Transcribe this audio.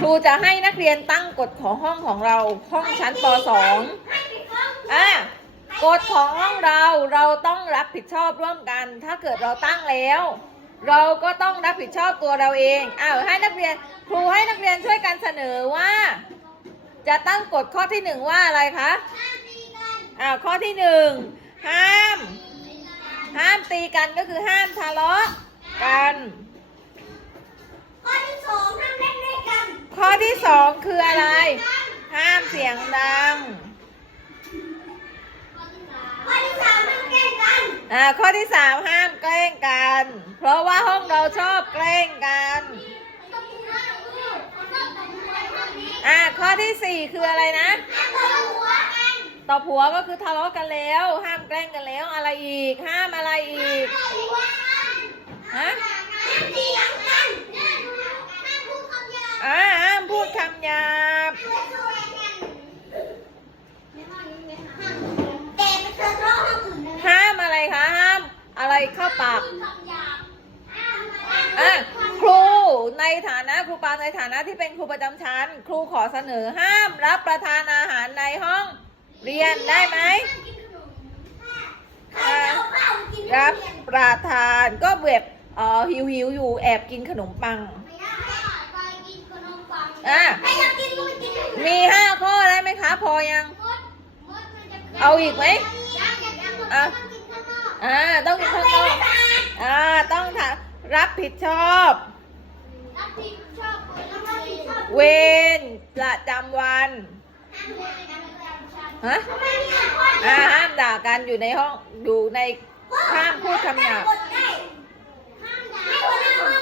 ครูจะให้นักเรียนตั้งกฎของห้องของเรา ห้องชั้นป .2 อะกฎของห้องเราเราต้องรับผิดชอบร่วมกัน ถ้าเกิดเราตั้งแล้ว เราก็ต้องรับผิดชอบตัวเราเองอ้าวให้นักเรียนครูให้นักเรียนช่วยกันเสนอว่า จะตั้งกฎข้อที่หนึ่งว่าอะไรคะอ้าวข้อที่หนึ่งห้าม ห้ามตีกันก็คือห้ามทะเลาะกัน ข้อที่สองห้ามเล่นด้วยกัน ข้อ ที่สองคืออะไร ห้ามเสียงดัง ข้อที่สามห้ามแกล้งกันอ่า ข้อที่สามห้ามแกล้งกัน เพราะว่าห้องเราชอบแกล้งกัน ต้องมีห้ามพูดต้องตบหัวกันนี้อ่า ข้อที่สี่คืออะไรนะ ห้ามตบหัวกันต่อผัวก็คือทะเลาะกันแล้ว ห้ามแกล้งกันแล้ว อะไรอีก ห้ามอะไรอีกตบหัวกันฮะ ห้ามเถียงกันห้ามพูดคำหยาบอ่าห้าม พูดคำหยาบห้ามอะไรคะห้ามอะไรเข้าปากคำหยาบห้ามห้ามอะครูในฐานะครูปาในฐานะที่เป็นครูประจำชั้น ครูขอเสนอห้ามรับประทานอาหารในห้องเรียนได้ไหมรับประทานก็แบบเออหิวหิวอยู่แอบกินขนมปัง อะใครอยากกินก็ไปกินเลยมีห้าข้อได้ไหมคะ พอยังเอาอีกไหม ยังยังยังอะ ต้องกินข้างนอกอ่าต้องกินข้างนอกอ่าต้องทะรับผิดชอบ รับผิดชอบรับผิดชอบเวรประจำวันฮะทำไมเนี่ยข้ออ่าห้ามด่ากันอยู่ในห้องอยู่ในห้ามพูดคำหยาบ